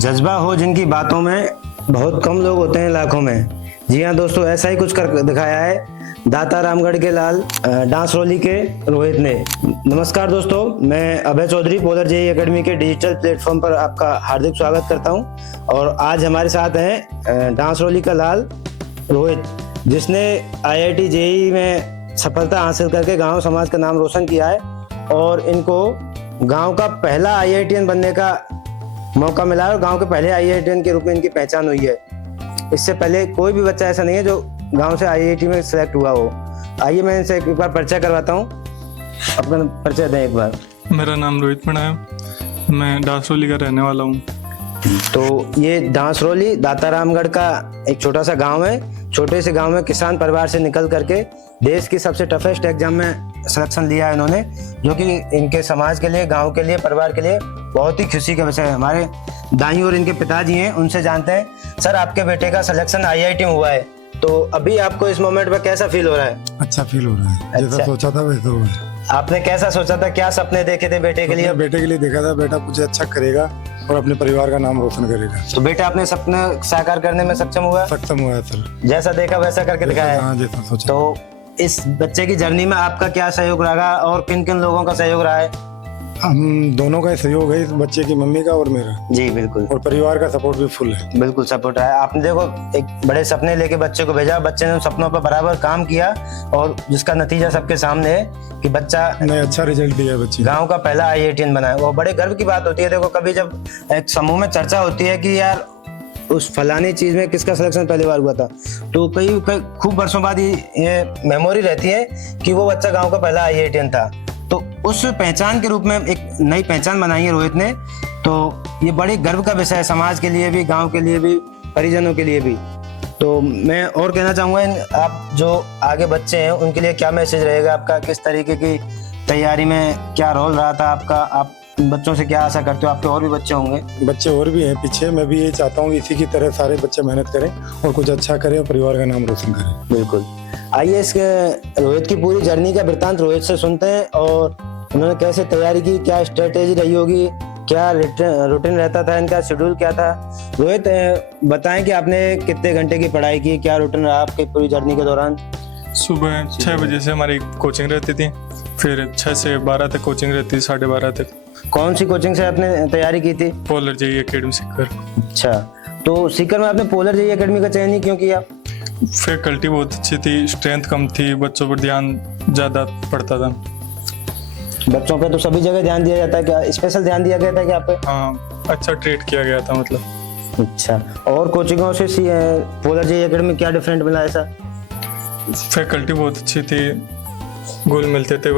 जज्बा हो जिनकी बातों में, बहुत कम लोग होते हैं लाखों में। जी हाँ दोस्तों, ऐसा ही कुछ कर दिखाया है दाता रामगढ़ के लाल डांस रैली के रोहित ने। नमस्कार दोस्तों, मैं अभय चौधरी पोलर जेई एकेडमी के डिजिटल प्लेटफॉर्म पर आपका हार्दिक स्वागत करता हूं। और आज हमारे साथ हैं डांस रैली का लाल रोहित, जिसने IIT जेई में सफलता हासिल करके गांव समाज का नाम रोशन किया है और इनको गांव का पहला IITian बनने का मौका मिला है और गांव के पहले IITian के रूप में इनकी पहचान हुई है। इससे पहले कोई भी बच्चा ऐसा नहीं है जो गांव से IIT में सिलेक्ट हुआ हो। आइए मैं इनसे एक बार परिचय करवाता हूँ, अपना परिचय दें एक बार। मेरा नाम रोहित मणा है, मैं डांस रैली का रहने वाला हूँ। तो ये डांस रैली दाता रामगढ़ का एक छोटा सा गांव है। छोटे से गांव में किसान परिवार से निकल करके देश की सबसे टफेस्ट एग्जाम में सिलेक्शन लिया है इन्होंने, जो कि इनके समाज के लिए, गांव के लिए, परिवार के लिए बहुत ही खुशी का विषय है। हमारे दाई और इनके पिताजी हैं, उनसे जानते हैं। सर, आपके बेटे का सिलेक्शन IIT में हुआ है, तो अभी आपको इस मोमेंट पर कैसा फील हो रहा है? अच्छा फील हो रहा है। जैसा सोचा था वैसा हुआ है। आपने कैसा सोचा था, क्या सपने देखे थे बेटे के लिए? बेटे के लिए देखा था, बेटा कुछ अच्छा करेगा और अपने परिवार का नाम रोशन करेगा। तो बेटा अपने सपने साकार करने में सक्षम हुआ है सर। जैसा देखा वैसा करके दिखाया है। हाँ, जैसा सोचा। तो इस बच्चे की जर्नी में आपका क्या सहयोग रहा और किन किन लोगों का सहयोग रहा है? हम दोनों का सहयोग है, इस बच्चे की मम्मी का और मेरा। जी बिल्कुल। और परिवार का सपोर्ट भी फुल है। बिल्कुल सपोर्ट है। आपने देखो एक बड़े सपने लेके बच्चे को भेजा, बच्चे ने सपनों पर बराबर काम किया और जिसका नतीजा सबके सामने है कि बच्चा ने अच्छा रिजल्ट दिया। बच्चे गांव का पहला IITian बना है। वो बड़े गर्व की बात होती है। देखो कभी जब एक समूह में चर्चा होती है कि यार उस फलानी चीज में किसका सिलेक्शन पहली बार हुआ था, तो कई खूब वर्षों बाद ये मेमोरी रहती है कि वो बच्चा गांव का पहला IITian था। तो उस पहचान के रूप में एक नई पहचान बनाई है रोहित ने। तो ये बड़े गर्व का विषय है, समाज के लिए भी, गांव के लिए भी, परिजनों के लिए भी। तो मैं और कहना चाहूँगा, आप जो आगे बच्चे हैं उनके लिए क्या मैसेज रहेगा आपका? किस तरीके की तैयारी में क्या रोल रहा था आपका? आप बच्चों से क्या आशा करते हो? आपके और भी बच्चे होंगे। बच्चे और भी हैं पीछे। मैं भी यही चाहता हूँ कि इसी की तरह सारे बच्चे मेहनत करें और कुछ अच्छा करें और परिवार का नाम रोशन करें। बिल्कुल। आइए इसके रोहित की पूरी जर्नी का वृत्तांत रोहित से सुनते हैं और उन्होंने कैसे तैयारी की, क्या स्ट्रेटेजी रही होगी, क्या रूटीन रहता था, इनका शेड्यूल क्या था। रोहित, बताएं कि आपने कितने घंटे की पढ़ाई की, क्या रूटीन रहा आपकी पूरी जर्नी के दौरान? सुबह 6 बजे से हमारी कोचिंग रहती थी, फिर 6 से 12 तक कोचिंग रहती थी, 12:30 तक। कौन सी कोचिंग से आपने तैयारी की थी? Polar JEE Academy Sikar. अच्छा, तो सीकर में आपने पोलर जेई एकेडमी का चयन ही क्यों किया? फैकल्टी बहुत अच्छी थी, स्ट्रेंथ कम थी, बच्चों पर ध्यान ज्यादा पड़ता था। बच्चों पे तो सभी जगह ध्यान दिया जाता है, क्या स्पेशल ध्यान दिया गया था क्या पे? हाँ, अच्छा ट्रीट किया गया था मतलब। अच्छा, और कोचिंगों से पोलर जेई एकेडमी क्या डिफरेंट मिला ऐसा? फैकल्टी बहुत अच्छी थी, गोल मिलते थे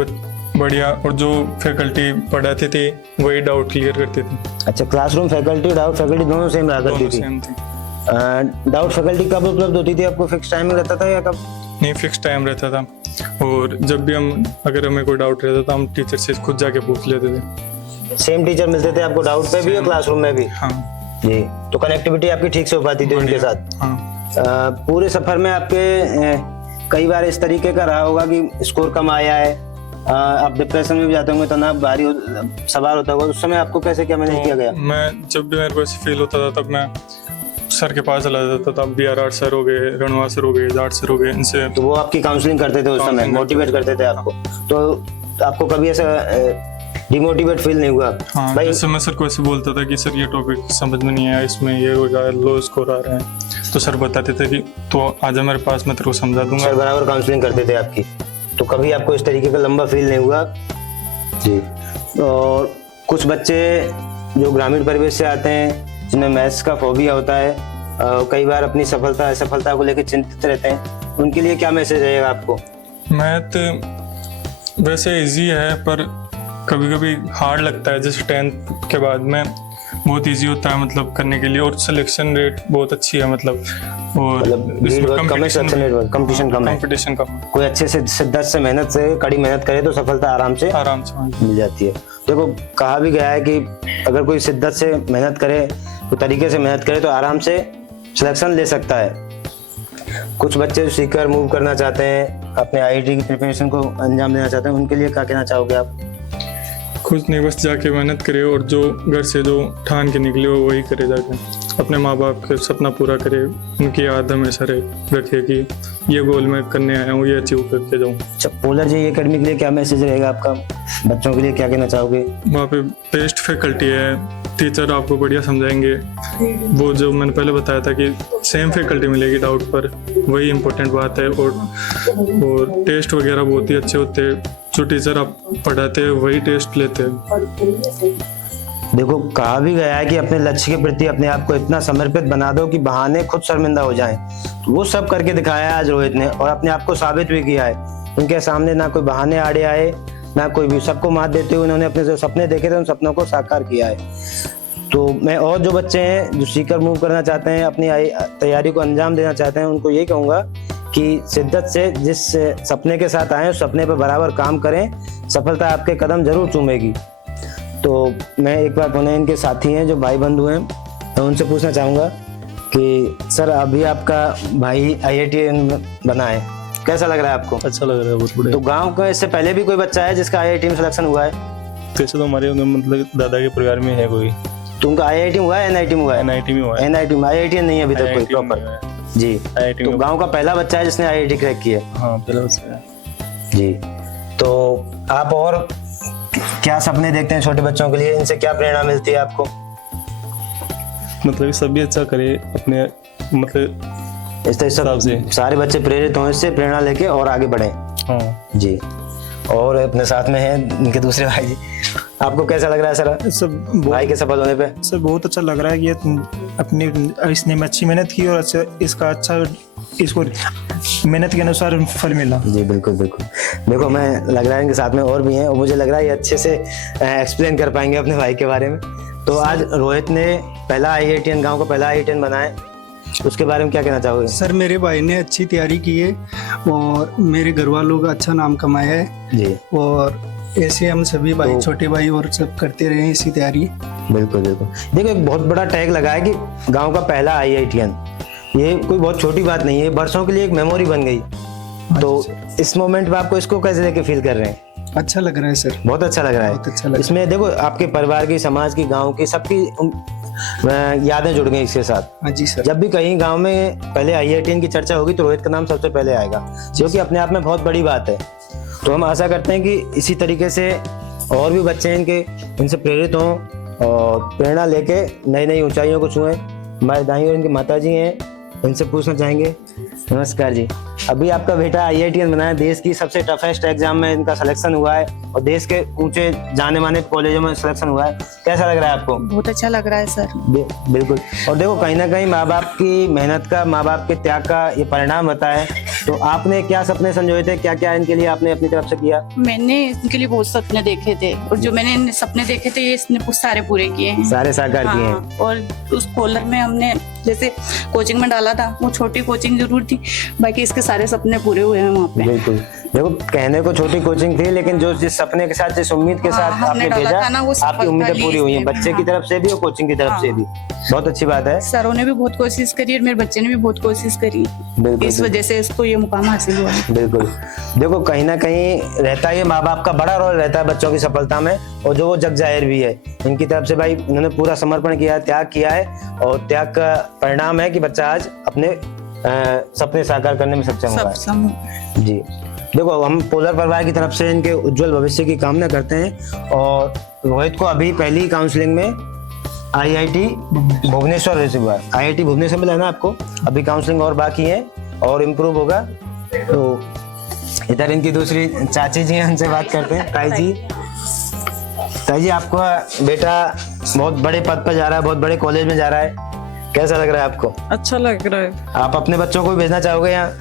बढ़िया, और जो फैकल्टी पढ़ाती थी वही डाउट क्लियर करती थी। अच्छा, क्लासरूम फैकल्टी, डाउट फैकल्टी दोनों सेम रहा करती थी? सेम थी। डाउट फैकल्टी कब उपलब्ध होती थी आपको? फिक्स टाइमिंग रहता था या कब? नहीं, फिक्स टाइम रहता था। और जब भी अगर हमें कोई डाउट रहता था, हम टीचर से खुद जाके पूछ लेते थे। सेम टीचर मिलते थे आपको डाउट पे भी और क्लासरूम में भी? हाँ जी। तो कनेक्टिविटी आपकी ठीक से हो पाती थी उनके साथ? हाँ। पूरे सफर में आपके कई बार इस तरीके का रहा होगा कि स्कोर कम आया है, आप डिप्रेशन में भी जाते होंगे, तनाव भारी सवार होता होगा, उस समय आपको कैसे क्या मैनेज किया गया? मैं जब भी मेरे को ऐसे फील होता था तब मैं सर के पास चला जाता था। BRR सर हो गए, रणवा सर हो गए, जाट सर हो गए, इनसे। तो वो आपकी काउंसलिंग करते थे उस समय, मोटिवेट करते थे आपको? तो आपको कभी ऐसा डिमोटिवेट फील नहीं हुआ? हाँ, जैसे मैं सर को ऐसे बोलता था कि सर ये टॉपिक समझ में नहीं आया, इसमें ये होगा, लो स्कोर आ रहा है, तो सर बताते थे कि तो आजा मेरे पास, मैं तेरे को समझा दूंगा। सर बराबर काउंसलिंग करते थे आपकी? तो कभी आपको इस तरीके का लंबा फील नहीं हुआ? जी। और कुछ बच्चे जो ग्रामीण परिवेश से आते हैं, जिन्हें मैथ्स का फोबिया होता है, कई बार अपनी सफलता असफलता को लेकर चिंतित रहते हैं, उनके लिए क्या मैसेज रहेगा आपको? मैथ वैसे इजी है पर कभी कभी हार्ड लगता है, जैसे 10th के बाद में बहुत इजी होता है मतलब करने के लिए, और सिलेक्शन रेट बहुत अच्छी है मतलब, और कंपटीशन कम है। कोई अच्छे से शिद्दत से, मेहनत से, कड़ी मेहनत करे तो सफलता आराम से मिल जाती है। देखो कहा भी गया है कि अगर कोई शिद्दत से मेहनत करे, कोई तरीके से मेहनत करे तो आराम से सिलेक्शन ले सकता है। कुछ बच्चे सीकर मूव करना चाहते हैं, अपने IIT की प्रिपरेशन को अंजाम देना चाहते हैं, उनके लिए क्या कहना चाहोगे आप? खुद नहीं, बस जाके मेहनत करे और जो घर से जो ठान के निकले हो वही करे, जाके अपने माँ बाप के सपना पूरा करे, उनकी याद हमेशा रखे कि ये गोल मैं करने आया हूँ, ये अचीव करके जाऊँ। अच्छा पोलर जी एकेडमी के लिए क्या मैसेज रहेगा आपका, बच्चों के लिए क्या कहना चाहोगे? वहाँ पे बेस्ट फैकल्टी है, टीचर आपको बढ़िया समझाएंगे। वो जो मैंने पहले बताया था कि सेम फैकल्टी मिलेगी डाउट पर, वही इम्पोर्टेंट बात है। और टेस्ट वगैरह बहुत ही अच्छे होते हैं, जो टीचर आप पढ़ाते हैं वही टेस्ट लेते हैं। देखो कहा भी गया है कि अपने लक्ष्य के प्रति अपने आप को इतना समर्पित बना दो कि बहाने खुद शर्मिंदा हो जाएं। तो वो सब करके दिखाया है आज रोहित ने, और अपने आप को साबित भी किया है। उनके सामने ना कोई बहाने आड़े आए, ना कोई भी, सबको मात देते हुए उन्होंने अपने जो सपने देखे थे उन सपनों को साकार किया है। तो मैं और जो बच्चे हैं जो सीकर मूव करना चाहते हैं, अपनी तैयारी को अंजाम देना चाहते हैं, उनको यही कहूँगा कि शिद्दत से जिस सपने के साथ आए उस सपने पर बराबर काम करें, सफलता आपके कदम जरूर चूमेगी। तो मैं एक बार पुनः इनके साथी हैं जो भाई बंधु हैं, मैं उनसे पूछना चाहूँगा कि सर अभी आपका भाई IIT बना है, कैसा लग रहा है आपको? अच्छा लग रहा है बहुत बढ़िया। तो गांव का इससे पहले भी कोई बच्चा है जिसका IIT में सिलेक्शन हुआ है? वैसे तो हमारे मतलब दादा के परिवार में है कोई। तो उनका IIT हुआ है NIT में हुआ है? NIT में हुआ है। NIT में, IIT नहीं है अभी तक कोई IIT में प्रॉपर। हुआ है। जी IIT तो में गांव का पहला बच्चा है जिसने IIT क्रैक किया है। हाँ पहला बच्चा है। जी तो आप और क्या सपने देखते हैं छोटे बच्चों के लिए, इनसे क्या प्रेरणा मिलती है आपको? मतलब कि सभी अच्छा करे अपने, मतलब इस तरह हिसाब से। सारे बच्चे प्रेरित हों, इससे प्रेरणा लेके और आगे बढ़े। हाँ जी और अपने साथ में हैं इनके दूसरे भाई जी, आपको कैसा लग रहा है सर सब भाई के सफल होने पे? सर बहुत अच्छा लग रहा है कि ये अपनी इसने अच्छी मेहनत की और अच्छा इसका अच्छा इसको मेहनत के अनुसार फल मिला। जी बिल्कुल बिल्कुल। देखो मैं लग रहा है इनके साथ में और भी हैं और मुझे लग रहा है ये अच्छे से एक्सप्लेन कर पाएंगे अपने भाई के बारे में। तो आज रोहित ने पहला IITian, गांव का पहला IITian बना है, उसके बारे में क्या कहना चाहोगे? सर मेरे भाई ने अच्छी तैयारी की है और मेरे घर वालों का अच्छा नाम कमाया है जी और ऐसे हम सभी भाई, छोटे भाई और सब करते रहे इसी तैयारी। बिल्कुल बिल्कुल। देखो एक बहुत बड़ा टैग लगा है कि गांव का पहला IITian, ये कोई बहुत छोटी बात नहीं है, वर्षों के लिए एक मेमोरी बन गई। तो इस मोमेंट में आपको इसको कैसे लेके फील कर रहे हैं? अच्छा लग रहा है सर, बहुत अच्छा लग रहा बहुत अच्छा लग है। रहा इसमें देखो आपके परिवार की, समाज की, गांव की, सबकी यादें जुड़ गई इसके साथ। हाँ जी सर। जब भी कहीं गांव में पहले IITian की चर्चा होगी तो रोहित का नाम सबसे पहले आएगा, जो कि अपने आप में बहुत बड़ी बात है। तो हम आशा करते हैं कि इसी तरीके से और भी बच्चे इनके इनसे प्रेरित हों और प्रेरणा लेके नई नई ऊंचाइयों को छुएं। हमारे दाई और इनकी माता जी हैं, इनसे पूछना चाहेंगे। नमस्कार जी, अभी आपका बेटा IITian बना है, देश की सबसे टफेस्ट एग्जाम में इनका सिलेक्शन हुआ है और देश के ऊंचे जाने माने कॉलेजों में सिलेक्शन हुआ है, कैसा लग रहा है आपको? बहुत अच्छा लग रहा है सर। बिल्कुल। और देखो कहीं ना कहीं माँ बाप की मेहनत का, माँ बाप के त्याग का ये परिणाम होता है। तो आपने क्या सपने संजोए थे, क्या क्या इनके लिए आपने अपनी तरफ से किया? मैंने इनके लिए बहुत सपने देखे थे और जो मैंने इन सपने देखे थे ये इसने कुछ सारे पूरे किए हैं। सारे साकार किए हैं। हाँ, और उस कॉलर में हमने जैसे कोचिंग में डाला था, वो छोटी कोचिंग जरूर थी, बाकी इसके सारे सपने पूरे हुए हैं वहाँ पे। बिल्कुल। देखो कहने को छोटी कोचिंग थी, लेकिन जो जिस सपने के साथ, जिस उम्मीद के साथ हमने आपने डाला भेजा, था ना, वो आपकी सफलता उम्मीदें ली पूरी हुई हैं, इसने। बच्चे की तरफ से भी और कोचिंग की तरफ से भी। बहुत अच्छी बात है। सरों ने भी बहुत कोशिश करी और मेरे बच्चे ने भी बहुत कोशिश करी, बिल्कुल इस वजह से इसको ये मुकाम हासिल हुआ है। बिल्कुल। देखो कहीं ना कहीं रहता है, माँ बाप का बड़ा रोल रहता है बच्चों की सफलता में, और जो वो जग जाहिर भी है। इनकी तरफ से भाई उन्होंने पूरा समर्पण किया है, त्याग किया है, और त्याग का परिणाम है कि बच्चा आज अपने सपने साकार करने में सक्षम हुआ है। जी देखो हम पोलर परिवार की तरफ से इनके उज्जवल भविष्य की कामना करते हैं। और रोहित को अभी पहली काउंसलिंग में IIT भुवनेश्वर रिसीव हुआ है। IIT भुवनेश्वर में लेना आपको, अभी काउंसलिंग और बाकी है और इम्प्रूव होगा। तो इधर इनकी दूसरी चाची जी हैं, उनसे बात करते हैं। ताई जी, ताई जी आपका बेटा बहुत बड़े पद पर जा रहा है, बहुत बड़े कॉलेज में जा रहा है, कैसा लग रहा है आपको? अच्छा लग रहा है। आप अपने बच्चों को भी भेजना चाहोगे यहाँ?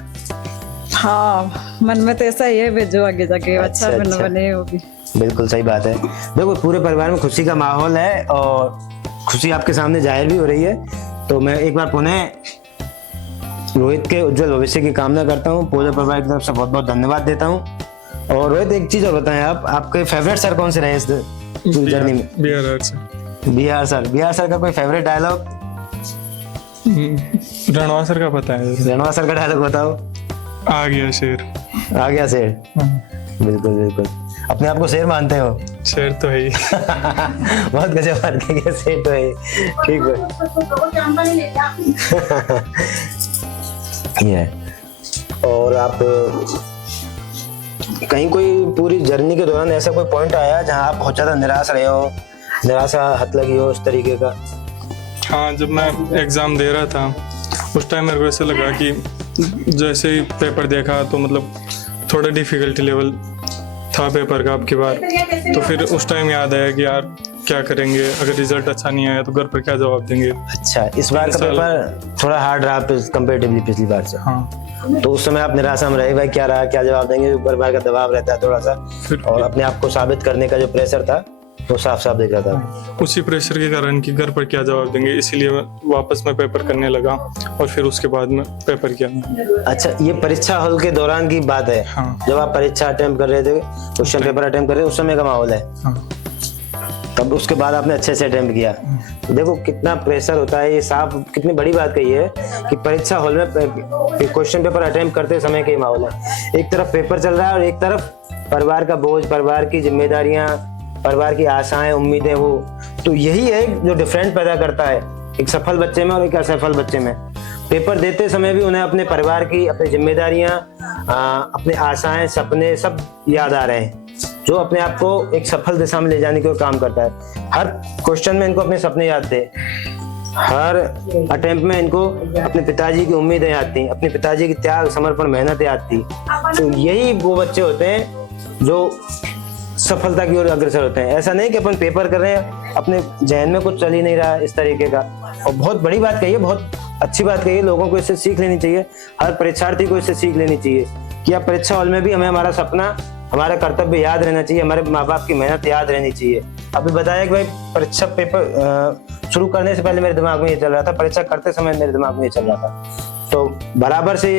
हाँ मन में तो ऐसा ही है, भेजो आगे जाके अच्छा बने वो भी। बिल्कुल सही बात है। देखो पूरे परिवार में खुशी का माहौल है और खुशी आपके सामने जाहिर भी हो रही है। तो मैं एक बार पुनः रोहित के उज्जवल भविष्य की कामना करता हूँ, पूरे परिवार की तरफ से बहुत बहुत धन्यवाद देता हूँ। और रोहित एक चीज और बताएं, आप आपके फेवरेट सर कौन से रहे इस जर्नी में? बिहार सर। बिहार सर का कोई फेवरेट डायलॉग? रणवा सर का पता है। रणवा सर का डायलॉग बताओ। आ गया शेर। आ गया शेर। बिल्कुल बिल्कुल। अपने आप को शेर मानते हो? शेर तो है ही। बहुत गजब बात कही है, शेर तो है। ठीक है। ये है। और आप कहीं कोई पूरी जर्नी के दौरान ऐसा कोई पॉइंट आया जहां आप बहुत ज्यादा निराश रहे हो, निराशा हाथ लगी हो उस तरीके का? हाँ, जब मैं एग्ज़ाम दे रहा था उस टाइम मेरे को ऐसा लगा कि जैसे ही पेपर देखा तो मतलब थोड़ा डिफ़िकल्टी लेवल था पेपर का अब की बार। तो फिर उस टाइम याद आया कि यार क्या करेंगे, अगर रिजल्ट अच्छा नहीं आया तो घर पर क्या जवाब देंगे। अच्छा, इस बार का पेपर थोड़ा हार्ड रहा कंपेरेटिवली पिछली बार से। हाँ, तो उस समय आप निराशा में रहे, भाई क्या रहा, क्या जवाब देंगे, ऊपर बार का दबाव रहता है थोड़ा सा, फिर और अपने आप को साबित करने का जो प्रेशर था वो साफ साफ दिख रहा था। उसी प्रेशर के कारण कि घर पर क्या जवाब देंगे, इसीलिए मैं वापस में पेपर करने लगा और फिर उसके बाद में पेपर किया। अच्छा, ये परीक्षा हॉल के दौरान की बात है? हाँ। जब आप परीक्षा अटेम्प्ट कर रहे थे, क्वेश्चन पेपर अटेम्प्ट कर रहे थे, उस समय का माहौल है? हाँ। तब उसके बाद आपने अच्छे से अटेम्प्ट किया। तो देखो कितना प्रेशर होता है, ये साफ कितनी बड़ी बात कही है कि परीक्षा हॉल में क्वेश्चन पेपर अटेम्प्ट करते समय का माहौल है। एक तरफ पेपर चल रहा है और एक तरफ परिवार का बोझ, परिवार की जिम्मेदारियां, परिवार की आशाएं, उम्मीदें, वो तो यही है जो डिफरेंट पैदा करता है एक सफल बच्चे में और एक असफल बच्चे में। पेपर देते समय भी उन्हें अपने परिवार की, अपनी जिम्मेदारियां, अपने आशाएं, सपने सब याद आ रहे हैं, जो अपने आप को एक सफल दिशा में ले जाने की ओर काम करता है। हर क्वेश्चन में इनको अपने सपने याद थे, हर अटेम्प्ट में इनको अपने पिताजी की उम्मीदें याद थी, अपने पिताजी की त्याग, समर्पण, मेहनत याद थी। तो यही वो बच्चे होते हैं जो सफलता की ओर अग्रसर होते हैं। ऐसा नहीं कि अपन पेपर कर रहे हैं, अपने जहन में कुछ चल ही नहीं रहा इस तरीके का। और बहुत बड़ी बात कही है, बहुत अच्छी बात कही है, लोगों को इससे सीख लेनी चाहिए, हर परीक्षार्थी को इससे सीख लेनी चाहिए कि आप परीक्षा हॉल में भी हमें हमारा सपना, हमारा कर्तव्य याद रहना चाहिए, हमारे माँ बाप की मेहनत याद रहनी चाहिए। अभी बताया कि भाई परीक्षा पेपर शुरू करने से पहले मेरे दिमाग में ये चल रहा था, परीक्षा करते समय मेरे दिमाग में ये चल रहा था। तो बराबर से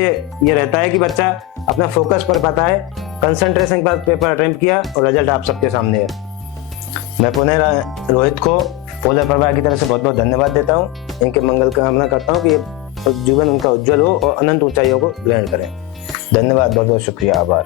ये रहता है कि बच्चा अपना फोकस कर पाता है, कंसंट्रेशन के बाद पेपर अटेम्प्ट किया और रिजल्ट आप सबके सामने है। मैं पुनः रोहित को पोलर परिवार की तरफ से बहुत बहुत धन्यवाद देता हूँ। इनके मंगल कामना करता हूँ कि ये जीवन उनका उज्जवल हो और अनंत ऊंचाइयों को ग्रहण करें। धन्यवाद, बहुत बहुत शुक्रिया, आभार।